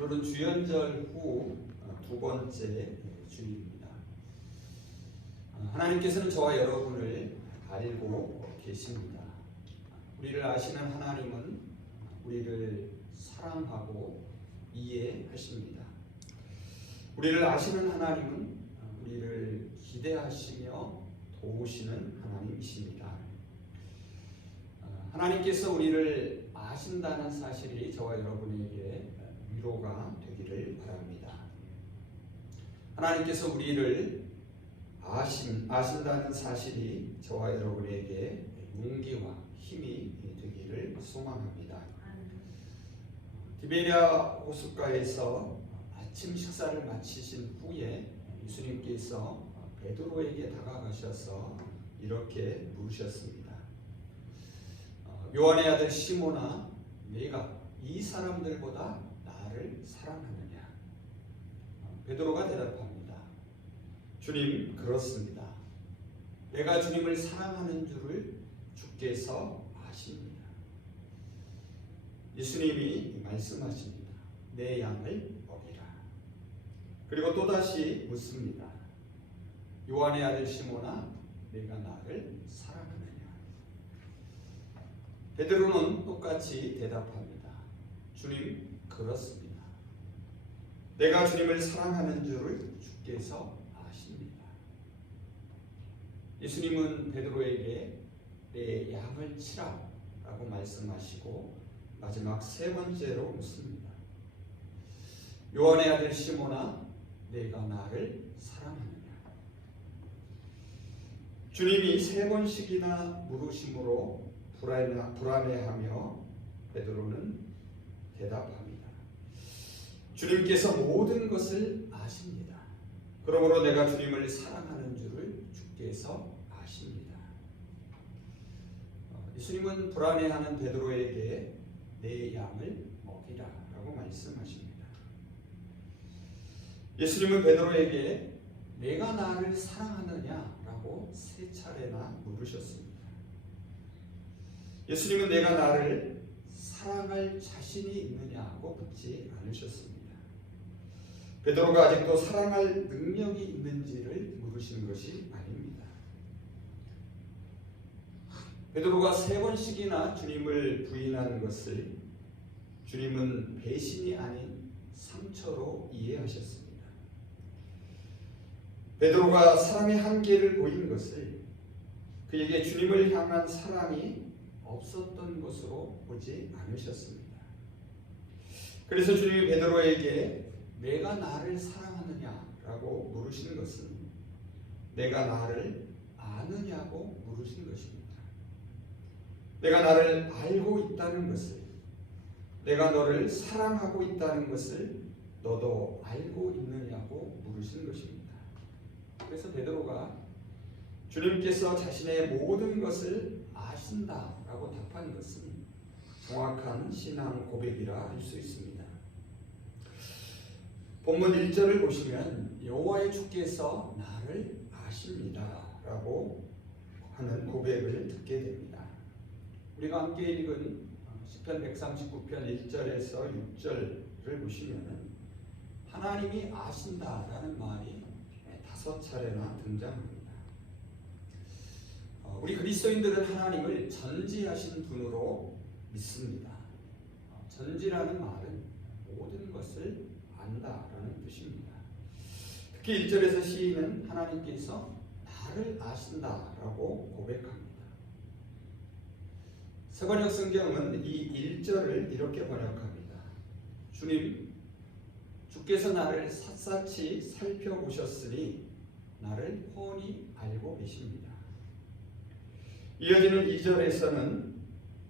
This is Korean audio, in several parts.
오늘은 주연절 후 두 번째 주일입니다. 하나님께서는 저와 여러분을 알고 계십니다. 우리를 아시는 하나님은 우리를 사랑하고 이해하십니다. 우리를 아시는 하나님은 우리를 기대하시며 도우시는 하나님이십니다. 하나님께서 우리를 아신다는 사실이 저와 여러분에게 위로가 되기를 바랍니다. 하나님께서 우리를 아신다는 사실이 저와 여러분에게 용기와 힘이 되기를 소망합니다. 디베랴 호숫가에서 아침 식사를 마치신 후에 예수님께서 베드로에게 다가가셔서 이렇게 물으셨습니다. 요한의 아들 시몬아, 네가 이 사람들보다 나를 사랑하느냐? 베드로가 대답합니다. 주님, 그렇습니다. 내가 주님을 사랑하는 줄을 주께서 아십니다. 예수님이 말씀하십니다. 내 양을 먹이라. 그리고 또다시 묻습니다. 요한의 아들 시몬아, 내가 나를 사랑하느냐? 베드로는 똑같이 대답합니다. 주님, 그렇습니다. 내가 주님을 사랑하는 줄을 주께서 아십니다. 예수님은 베드로에게 내 양을 치라 라고 말씀하시고 마지막 세 번째로 묻습니다. 요한의 아들 시몬아, 내가 나를 사랑하느냐? 주님이 세 번씩이나 물으심으로 불안해하며 베드로는 대답합니다. 주님께서 모든 것을 아십니다. 그러므로 내가 주님을 사랑하는 줄을 주께서 아십니다. 예수님은 불안해하는 베드로에게 내 양을 먹이라 라고 말씀하십니다. 예수님은 베드로에게 내가 나를 사랑하느냐 라고 세 차례나 물으셨습니다. 예수님은 내가 나를 사랑할 자신이 있느냐고 묻지 않으셨습니다. 베드로가 아직도 사랑할 능력이 있는지를 물으신 것이 아닙니다. 베드로가 세 번씩이나 주님을 부인한 것을 주님은 배신이 아닌 상처로 이해하셨습니다. 베드로가 사랑의 한계를 보인 것을 그에게 주님을 향한 사랑이 없었던 것으로 보지 않으셨습니다. 그래서 주님이 베드로에게 내가 나를 사랑하느냐라고 물으신 것은 내가 나를 아느냐고 물으신 것입니다. 내가 나를 알고 있다는 것을, 내가 너를 사랑하고 있다는 것을 너도 알고 있느냐고 물으신 것입니다. 그래서 베드로가 주님께서 자신의 모든 것을 아신다라고 답한 것은 정확한 신앙 고백이라 할 수 있습니다. 본문 1절을 보시면 여호와의 주께서 나를 아십니다 라고 하는 고백을 듣게 됩니다. 우리가 함께 읽은 시편 139편 1절에서 6절을 보시면 하나님이 아신다라는 말이 5차례나 등장합니다. 우리 그리스도인들은 하나님을 전지하신 분으로 믿습니다. 전지라는 말은 모든 것을 안다라는 뜻입니다. 특히 1절에서 시인은 하나님께서 나를 아신다라고 고백합니다. 서번역 성경은 이 1절을 이렇게 번역합니다. 주님, 주께서 나를 샅샅이 살펴보셨으니 나를 훤히 알고 계십니다. 이어지는 2절에서는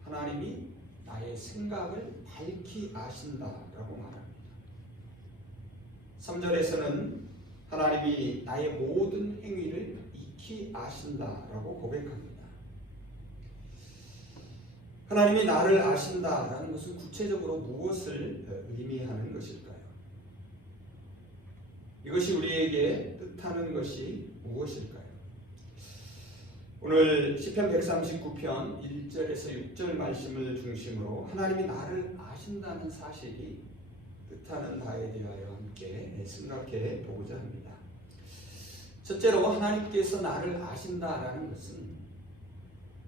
하나님이 나의 생각을 밝히 아신다라고 말합니다. 3절에서는 하나님이 나의 모든 행위를 익히 아신다라고 고백합니다. 하나님이 나를 아신다라는 것은 구체적으로 무엇을 의미하는 것일까요? 이것이 우리에게 뜻하는 것이 무엇일까요? 오늘 시편 139편 1절에서 6절 말씀을 중심으로 하나님이 나를 아신다는 사실이 뜻하는 바에 대하여 함께 생각해 보고자 합니다. 첫째로 하나님께서 나를 아신다라는 것은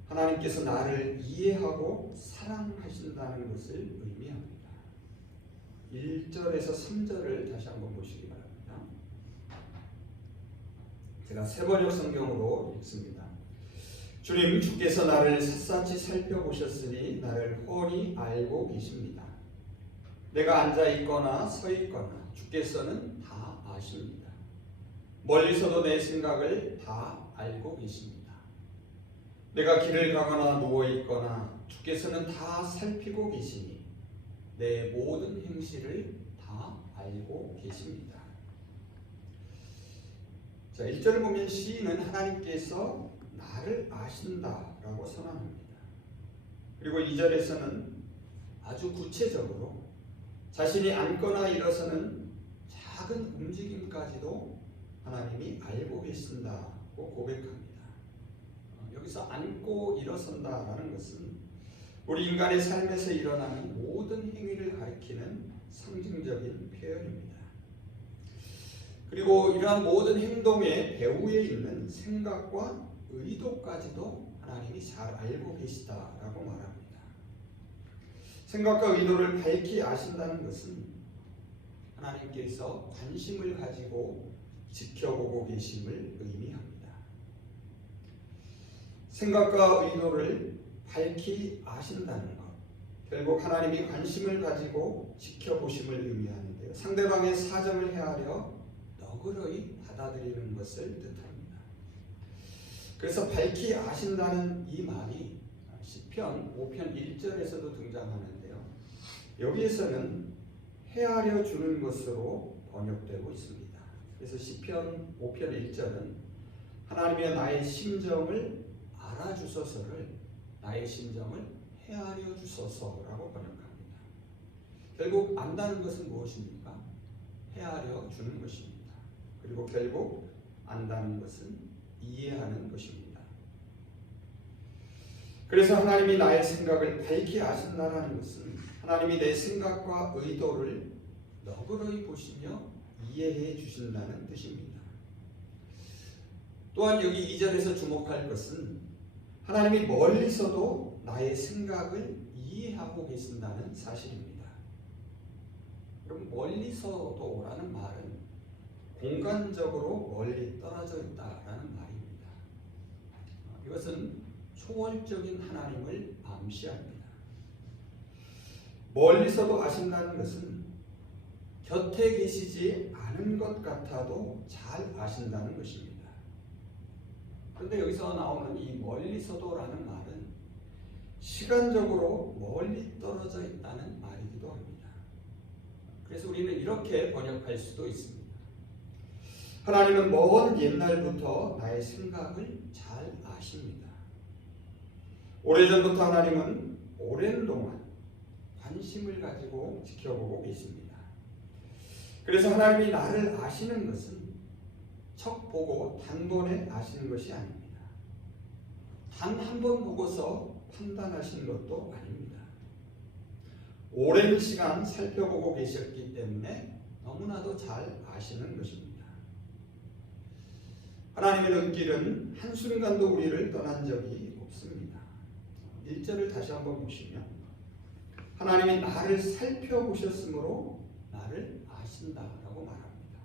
하나님께서 나를 이해하고 사랑하신다는 것을 의미합니다. 1절에서 3절을 다시 한번 보시기 바랍니다. 제가 세번역 성경으로 읽습니다. 주님, 주께서 나를 샅샅이 살펴보셨으니 나를 훤히 알고 계십니다. 내가 앉아 있거나 서 있거나 주께서는 다 아십니다. 멀리서도 내 생각을 다 알고 계십니다. 내가 길을 가거나 누워 있거나 주께서는 다 살피고 계시니 내 모든 행실을 다 알고 계십니다. 자, 1절을 보면 시인은 하나님께서 나를 아신다라고 선언합니다. 그리고 2절에서는 아주 구체적으로 자신이 앉거나 일어서는 작은 움직임까지도 하나님이 알고 계신다고 고백합니다. 여기서 앉고 일어선다라는 것은 우리 인간의 삶에서 일어나는 모든 행위를 가리키는 상징적인 표현입니다. 그리고 이러한 모든 행동의 배후에 있는 생각과 의도까지도 하나님이 잘 알고 계시다라고 말합니다. 생각과 의도를 밝히 아신다는 것은 하나님께서 관심을 가지고 지켜보고 계심을 의미합니다. 생각과 의도를 밝히 아신다는 것, 결국 하나님이 관심을 가지고 지켜보심을 의미하는데요. 상대방의 사정을 헤아려 너그러이 받아들이는 것을 뜻합니다. 그래서 밝히 아신다는 이 말이 시편 5편 1절에서도 등장하는데요. 여기에서는 헤아려 주는 것으로 번역되고 있습니다. 그래서 시편 5편 1절은 하나님의 나의 심정을 알아주소서를 나의 심정을 헤아려 주소서라고 번역합니다. 결국 안다는 것은 무엇입니까? 헤아려 주는 것입니다. 그리고 결국 안다는 것은 이해하는 것입니다. 그래서 하나님이 나의 생각을 밝히 아신다라는 것은 하나님이 내 생각과 의도를 너그러이 보시며 이해해 주신다는 뜻입니다. 또한 여기 2절에서 주목할 것은 하나님이 멀리서도 나의 생각을 이해하고 계신다는 사실입니다. 그럼 멀리서도라는 말은 공간적으로 멀리 떨어져 있다라는 말입니다. 이것은 초월적인 하나님을 암시합니다. 멀리서도 아신다는 것은 곁에 계시지 않은 것 같아도 잘 아신다는 것입니다. 그런데 여기서 나오는 이 멀리서도라는 말은 시간적으로 멀리 떨어져 있다는 말이기도 합니다. 그래서 우리는 이렇게 번역할 수도 있습니다. 하나님은 먼 옛날부터 나의 생각을 잘 아십니다. 오래전부터 하나님은 오랜 동안 관심을 가지고 지켜보고 계십니다. 그래서 하나님이 나를 아시는 것은 척 보고 단번에 아시는 것이 아닙니다. 단 한 번 보고서 판단하시는 것도 아닙니다. 오랜 시간 살펴보고 계셨기 때문에 너무나도 잘 아시는 것입니다. 하나님의 눈길은 한순간도 우리를 떠난 적이 없습니다. 1절을 다시 한번 보시면 하나님이 나를 살펴보셨으므로 나를 아신다라고 말합니다.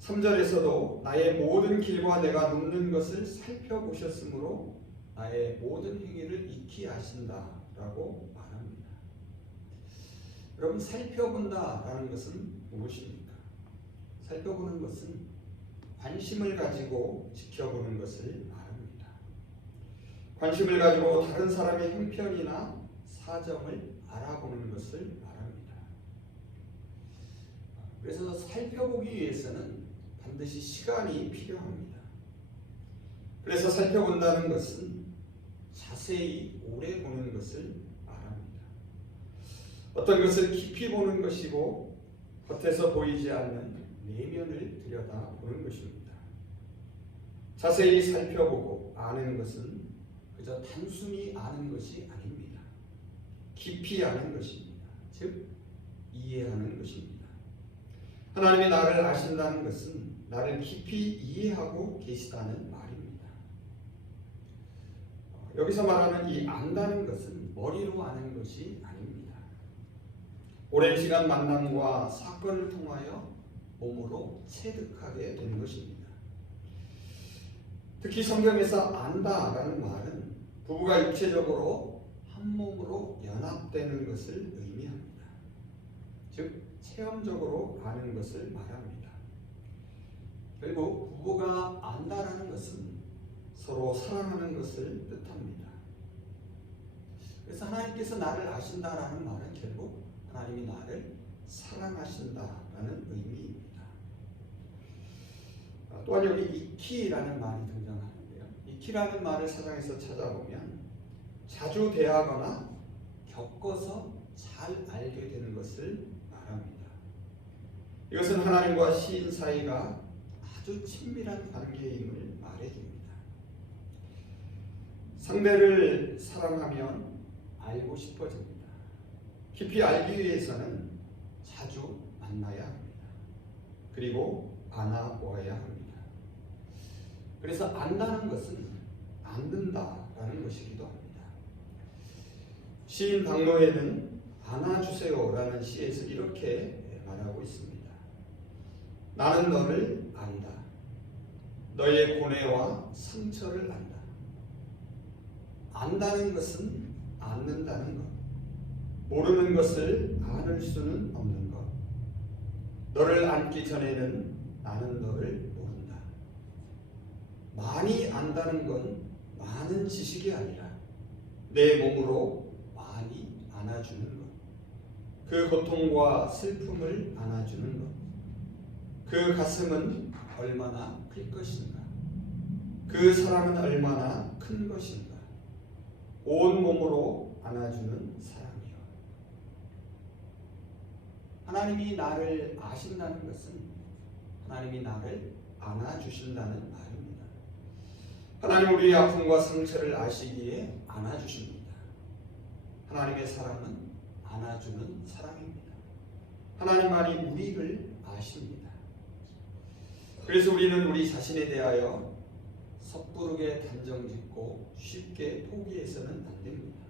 3절에서도 나의 모든 길과 내가 눕는 것을 살펴보셨으므로 나의 모든 행위를 익히 아신다라고 말합니다. 여러분, 살펴본다라는 것은 무엇입니까? 살펴보는 것은 관심을 가지고 지켜보는 것을 말합니다. 관심을 가지고 다른 사람의 형편이나 사정을 알아보는 것을 말합니다. 그래서 살펴보기 위해서는 반드시 시간이 필요합니다. 그래서 살펴본다는 것은 자세히 오래 보는 것을 말합니다. 어떤 것을 깊이 보는 것이고 겉에서 보이지 않는 내면을 들여다보는 것입니다. 자세히 살펴보고 아는 것은 그저 단순히 아는 것이 아닙니다. 깊이 아는 것입니다. 즉 이해하는 것입니다. 하나님이 나를 아신다는 것은 나를 깊이 이해하고 계시다는 말입니다. 여기서 말하는 이 안다는 것은 머리로 아는 것이 아닙니다. 오랜 시간 만남과 사건을 통하여 몸으로 체득하게 되는 것입니다. 특히 성경에서 안다라는 말은 부부가 육체적으로 한 몸으로 연합되는 것을 의미합니다. 즉 체험적으로 아는 것을 말합니다. 결국 부부가 안다라는 것은 서로 사랑하는 것을 뜻합니다. 그래서 하나님께서 나를 아신다라는 말은 결국 하나님이 나를 사랑하신다라는 의미입니다. 또한 여기 익히라는 말이 등장하는데요. 익히라는 말을 사전에서 찾아보면 자주 대하거나 겪어서 잘 알게 되는 것을 말합니다. 이것은 하나님과 시인 사이가 아주 친밀한 관계임을 말해줍니다. 상대를 사랑하면 알고 싶어집니다. 깊이 알기 위해서는 자주 만나야 합니다. 그리고 안아보아야 합니다. 그래서 안다는 것은 안는다라는 것이기도 합니다. 시인 박노해는 안아주세요라는 시에서 이렇게 말하고 있습니다. 나는 너를 안다. 너의 고뇌와 상처를 안다. 안다는 것은 안는다는 것. 모르는 것을 안을 수는 없는 것. 너를 안기 전에는 나는 너를 모른다. 많이 안다는 건 많은 지식이 아니라 내 몸으로 많이 안아주는 것. 그 고통과 슬픔을 안아주는 것. 그 가슴은 얼마나 클 것인가. 그 사랑은 얼마나 큰 것인가. 온 몸으로 안아주는 사랑이요. 하나님이 나를 아신다는 것은 하나님이 나를 안아주신다는 말입니다. 하나님 우리의 아픔과 상처를 아시기에 안아주십니다. 하나님의 사랑은 안아주는 사랑입니다. 하나님만이 우리를 아십니다. 그래서 우리는 우리 자신에 대하여 섣부르게 단정짓고 쉽게 포기해서는 안 됩니다.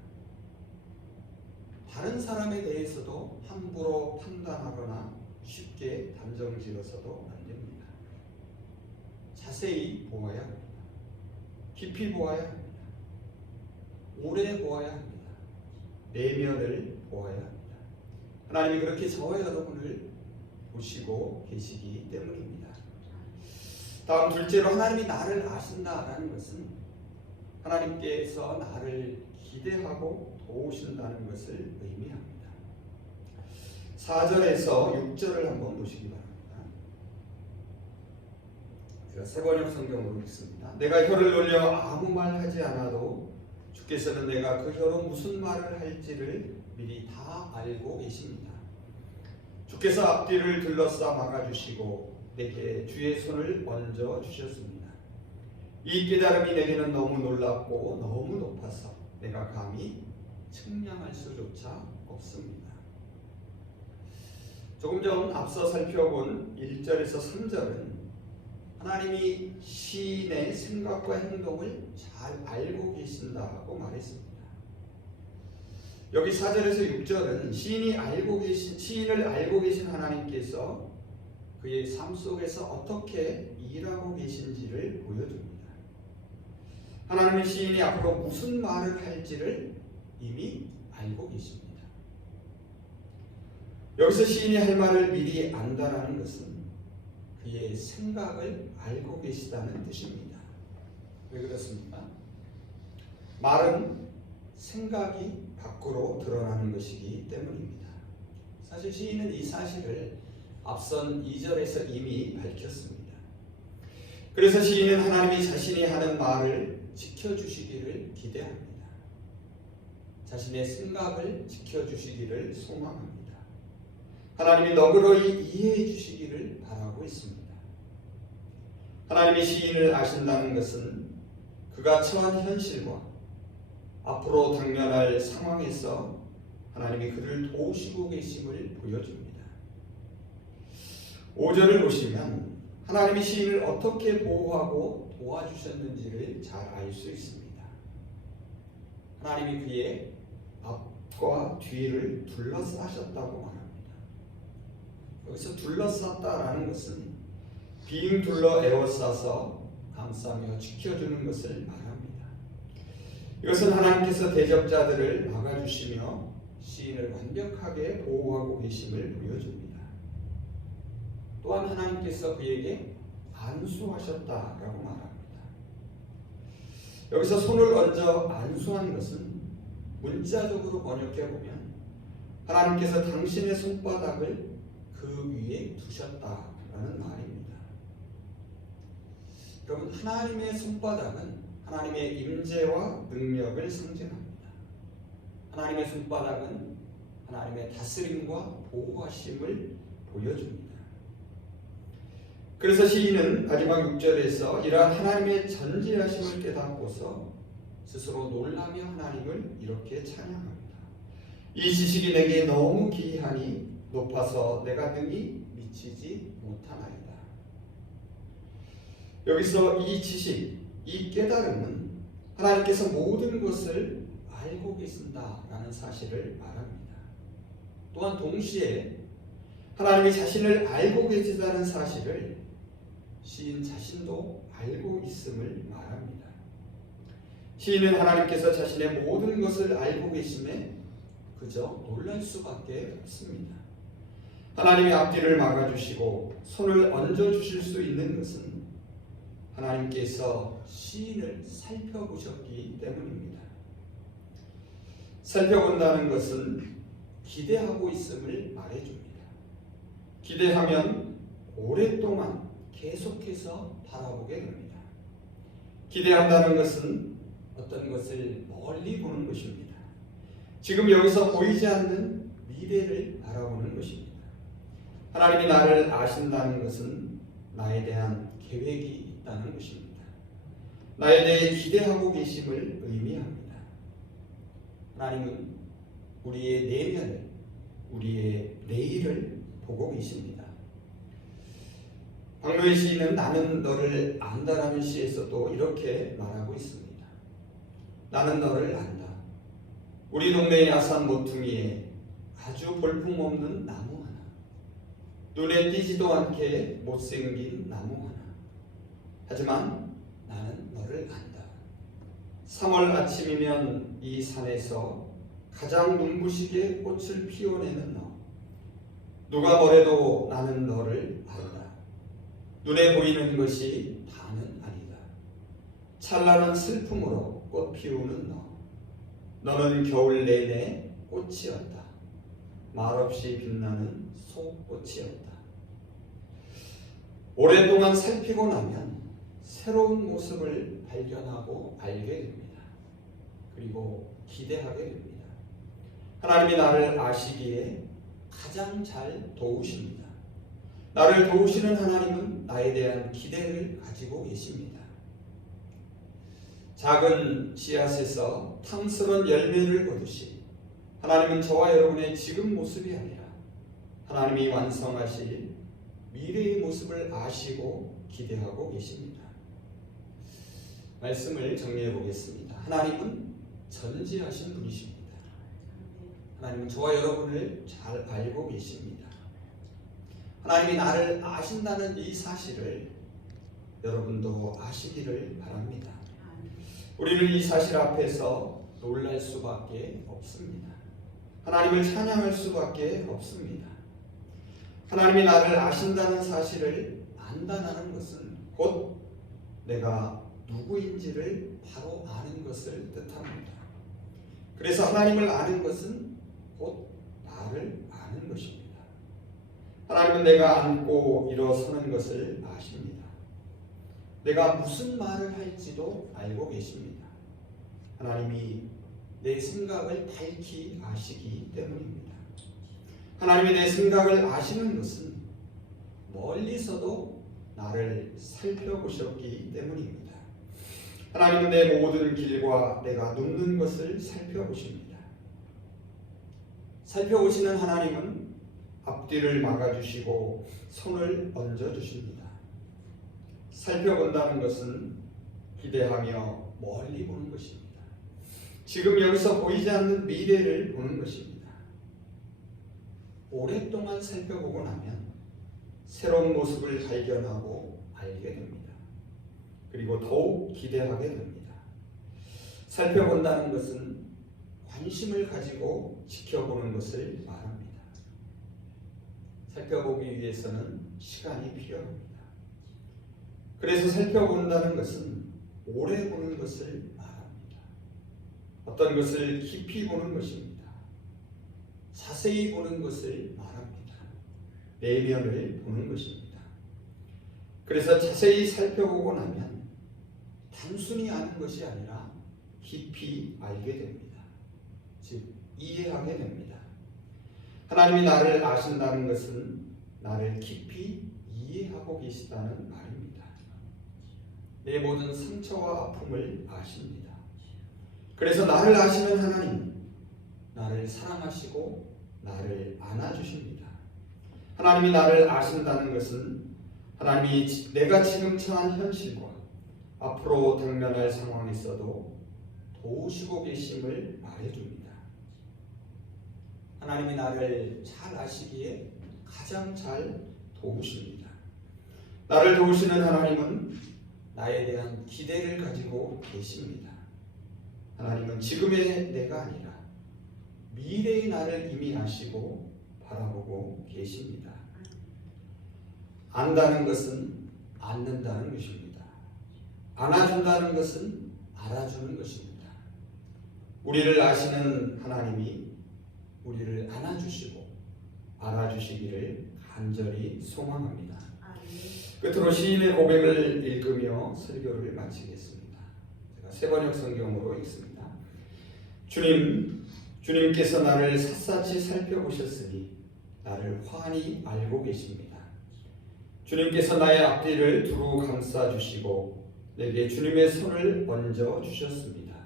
다른 사람에 대해서도 함부로 판단하거나 쉽게 단정지어서도 안 됩니다. 자세히 보아야 합니다. 깊이 보아야 합니다. 오래 보아야 합니다. 내면을 보아야 합니다. 하나님이 그렇게 저와 여러분을 보시고 계시기 때문입니다. 다음 둘째로 하나님이 나를 아신다라는 것은 하나님께서 나를 기대하고 도우신다는 것을 의미합니다. 4절에서 6절을 한번 보시기 바랍니다. 제가 세번역 성경으로 읽습니다. 내가 혀를 놀려 아무 말 하지 않아도 주께서는 내가 그 혀로 무슨 말을 할지를 미리 다 알고 계십니다. 주께서 앞뒤를 둘러싸 막아주시고 내게 주의 손을 얹어 주셨습니다. 이 깨달음이 내게는 너무 놀랍고 너무 높아서 내가 감히 측량할 수조차 없습니다. 조금 전 앞서 살펴본 1절에서 3절은 하나님이 시인의 생각과 행동을 잘 알고 계신다고 말했습니다. 여기 4절에서 6절은 시인을 알고 계신 하나님께서 그의 삶 속에서 어떻게 일하고 계신지를 보여줍니다. 하나님은 시인이 앞으로 무슨 말을 할지를 이미 알고 계십니다. 여기서 시인이 할 말을 미리 안다라는 것은 그의 생각을 알고 계시다는 뜻입니다. 왜 그렇습니까? 말은 생각이 밖으로 드러나는 것이기 때문입니다. 사실 시인은 이 사실을 앞선 2절에서 이미 밝혔습니다. 그래서 시인은 하나님이 자신이 하는 말을 지켜주시기를 기대합니다. 자신의 생각을 지켜주시기를 소망합니다. 하나님이 너그러이 이해해 주시기를 바라고 있습니다. 하나님이 시인을 아신다는 것은 그가 처한 현실과 앞으로 당면할 상황에서 하나님이 그를 도우시고 계심을 보여줍니다. 5절을 보시면 하나님이 시인을 어떻게 보호하고 도와주셨는지를 잘 알 수 있습니다. 하나님이 그의 앞과 뒤를 둘러싸셨다고 말합니다. 여기서 둘러쌌다라는 것은 빙 둘러 에워싸서 감싸며 지켜주는 것을 말합니다. 이것은 하나님께서 대적자들을 막아주시며 시인을 완벽하게 보호하고 계심을 보여줍니다. 또한 하나님께서 그에게 안수하셨다라고 말합니다. 여기서 손을 얹어 안수한 것은 문자적으로 번역해 보면 하나님께서 당신의 손바닥을 그 위에 두셨다라는 말입니다. 여러분, 하나님의 손바닥은 하나님의 임재와 능력을 상징합니다. 하나님의 손바닥은 하나님의 다스림과 보호하심을 보여줍니다. 그래서 시인은 마지막 6절에서 이러한 하나님의 전지하심을 깨닫고서 스스로 놀라며 하나님을 이렇게 찬양합니다. 이 지식이 내게 너무 기이하니 높아서 내가 능히 미치지 못하나이다. 여기서 이 지식, 이 깨달음은 하나님께서 모든 것을 알고 계신다라는 사실을 말합니다. 또한 동시에 하나님이 자신을 알고 계시다는 사실을 시인 자신도 알고 있음을 말합니다. 시인은 하나님께서 자신의 모든 것을 알고 계심에 그저 놀랄 수밖에 없습니다. 하나님이 앞뒤를 막아주시고 손을 얹어주실 수 있는 것은 하나님께서 시인을 살펴보셨기 때문입니다. 살펴본다는 것은 기대하고 있음을 말해줍니다. 기대하면 오랫동안 계속해서 바라보게 됩니다. 기대한다는 것은 어떤 것을 멀리 보는 것입니다. 지금 여기서 보이지 않는 미래를 바라보는 것입니다. 하나님이 나를 아신다는 것은 나에 대한 계획이 있다는 것입니다. 나에 대해 기대하고 계심을 의미합니다. 하나님은 우리의 내면을, 우리의 내일을 보고 계십니다. 박노해 시인은 나는 너를 안다라는 시에서도 이렇게 말하고 있습니다. 나는 너를 안다. 우리 동네 야산 모퉁이에 아주 볼품없는 나무 하나, 눈에 띄지도 않게 못생긴 나무 하나. 하지만 나는 너를 안다. 3월 아침이면 이 산에서 가장 눈부시게 꽃을 피워내는 너. 누가 뭐래도 나는 너를 안다. 눈에 보이는 것이 다는 아니다. 찬란한 슬픔으로 꽃 피우는 너. 너는 겨울 내내 꽃이었다. 말없이 빛나는 소꽃이었다. 오랫동안 살피고 나면 새로운 모습을 발견하고 알게 됩니다. 그리고 기대하게 됩니다. 하나님이 나를 아시기에 가장 잘 도우십니다. 나를 도우시는 하나님은 나에 대한 기대를 가지고 계십니다. 작은 씨앗에서 탐스러운 열매를 거두시 하나님은 저와 여러분의 지금 모습이 아니라 하나님이 완성하실 미래의 모습을 아시고 기대하고 계십니다. 말씀을 정리해 보겠습니다. 하나님은 전지하신 분이십니다. 하나님은 저와 여러분을 잘 알고 계십니다. 하나님이 나를 아신다는 이 사실을 여러분도 아시기를 바랍니다. 우리는 이 사실 앞에서 놀랄 수밖에 없습니다. 하나님을 찬양할 수밖에 없습니다. 하나님이 나를 아신다는 사실을 안다는 것은 곧 내가 누구인지를 바로 아는 것을 뜻합니다. 그래서 하나님을 아는 것은 곧 나를 아는 것입니다. 하나님은 내가 앉고 일어서는 것을 아십니다. 내가 무슨 말을 할지도 알고 계십니다. 하나님이 내 생각을 밝히 아시기 때문입니다. 하나님이 내 생각을 아시는 것은 멀리서도 나를 살펴보셨기 때문입니다. 하나님은 내 모든 길과 내가 눕는 것을 살펴보십니다. 살펴보시는 하나님은 앞뒤를 막아주시고 손을 얹어주십니다. 살펴본다는 것은 기대하며 멀리 보는 것입니다. 지금 여기서 보이지 않는 미래를 보는 것입니다. 오랫동안 살펴보고 나면 새로운 모습을 발견하고 알게 됩니다. 그리고 더욱 기대하게 됩니다. 살펴본다는 것은 관심을 가지고 지켜보는 것을 말합니다. 살펴보기 위해서는 시간이 필요합니다. 그래서 살펴본다는 것은 오래 보는 것을 말합니다. 어떤 것을 깊이 보는 것입니다. 자세히 보는 것을 말합니다. 내면을 보는 것입니다. 그래서 자세히 살펴보고 나면 단순히 아는 것이 아니라 깊이 알게 됩니다. 즉 이해하게 됩니다. 하나님이 나를 아신다는 것은 나를 깊이 이해하고 계시다는 말입니다. 내 모든 상처와 아픔을 아십니다. 그래서 나를 아시는 하나님, 나를 사랑하시고 나를 안아주십니다. 하나님이 나를 아신다는 것은 하나님이 내가 지금 처한 현실과 앞으로 당면할 상황이 있어도 도우시고 계심을 말해줍니다. 하나님이 나를 잘 아시기에 가장 잘 도우십니다. 나를 도우시는 하나님은 나에 대한 기대를 가지고 계십니다. 하나님은 지금의 내가 아니라 미래의 나를 이미 아시고 바라보고 계십니다. 안다는 것은 안는다는 것입니다. 안아준다는 것은 알아주는 것입니다. 우리를 아시는 하나님이 우리를 안아주시고 알아주시기를 간절히 소망합니다. 끝으로 시인의 고백을 읽으며 설교를 마치겠습니다. 제가 세번역 성경으로 읽습니다. 주님께서 나를 샅샅이 살펴보셨으니 나를 환히 알고 계십니다. 주님께서 나의 앞뒤를 두루 감싸주시고 내게 주님의 손을 얹어 주셨습니다.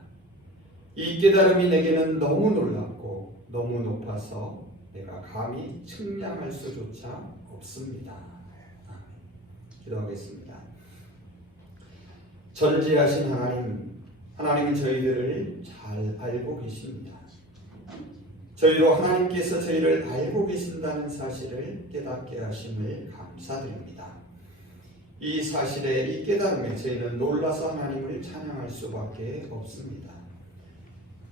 이 깨달음이 내게는 너무 놀랍고 너무 높아서 내가 감히 측량할 수조차 없습니다. 아멘. 기도하겠습니다. 전지하신 하나님은 저희들을 잘 알고 계십니다. 저희로 하나님께서 저희를 알고 계신다는 사실을 깨닫게 하심을 감사드립니다. 이 사실에 이 깨달음에 저희는 놀라서 하나님을 찬양할 수밖에 없습니다.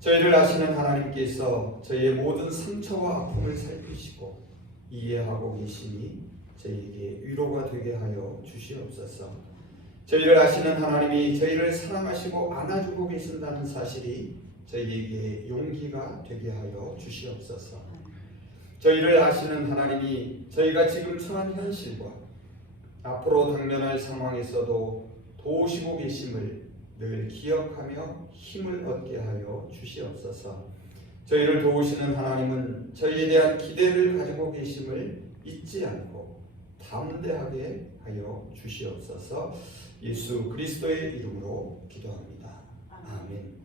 저희를 아시는 하나님께서 저희의 모든 상처와 아픔을 살피시고 이해하고 계시니 저희에게 위로가 되게 하여 주시옵소서. 저희를 아시는 하나님이 저희를 사랑하시고 안아주고 계신다는 사실이 저희에게 용기가 되게 하여 주시옵소서. 저희를 아시는 하나님이 저희가 지금 처한 현실과 앞으로 당면할 상황에서도 도우시고 계심을 늘 기억하며 힘을 얻게 하여 주시옵소서. 저희를 도우시는 하나님은 저희에 대한 기대를 가지고 계심을 잊지 않고 담대하게 하여 주시옵소서. 예수 그리스도의 이름으로 기도합니다. 아멘.